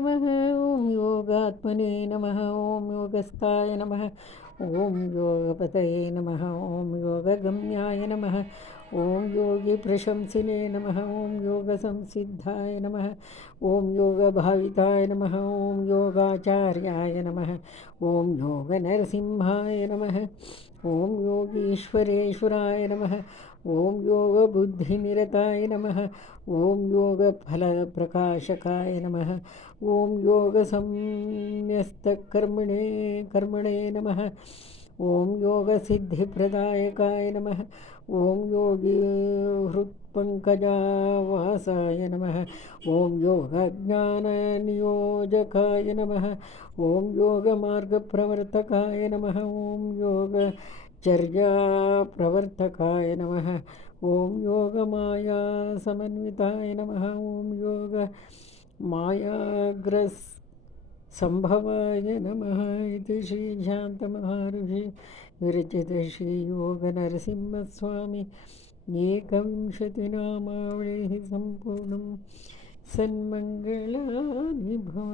नमः ॐ योगात्मने नमः ॐ योगस्थाय नमः ॐ योगपतये नमः ॐ योगगम्याय नमः ॐ योगिप्रशंसिने नमः ॐ योगसंसिद्धाय नमः ॐ योगभाविताय नमः ॐ योगाचार्याय नमः ॐ योगनरसिंहाय नमः ॐ योगीश्वरेश्वराय नमः ॐ योगबुद्धिनिरताय नमः ॐ योगफलप्रकाशकाय नमः ॐ योगसंन्यस्तकर्मणे नमः ॐ योगसिद्धिप्रदायकाय नमः ॐ योगिहृत्पङ्कजावासाय नमः ॐ योगज्ञाननियोजकाय नमः ॐ योगमार्गप्रवर्तकाय नमः ॐ योगचर्याप्रवर्तकाय नमः ॐ योगमायासमन्विताय नमः ॐ योगमायाग्रसम्भवाय नमः इति श्रीशान्तमहर्षि विरचित श्रीयोगनरसिंहस्वामी एकविंशतिनामावलिः सम्पूर्णं सन्मङ्गलानि भवन्तु।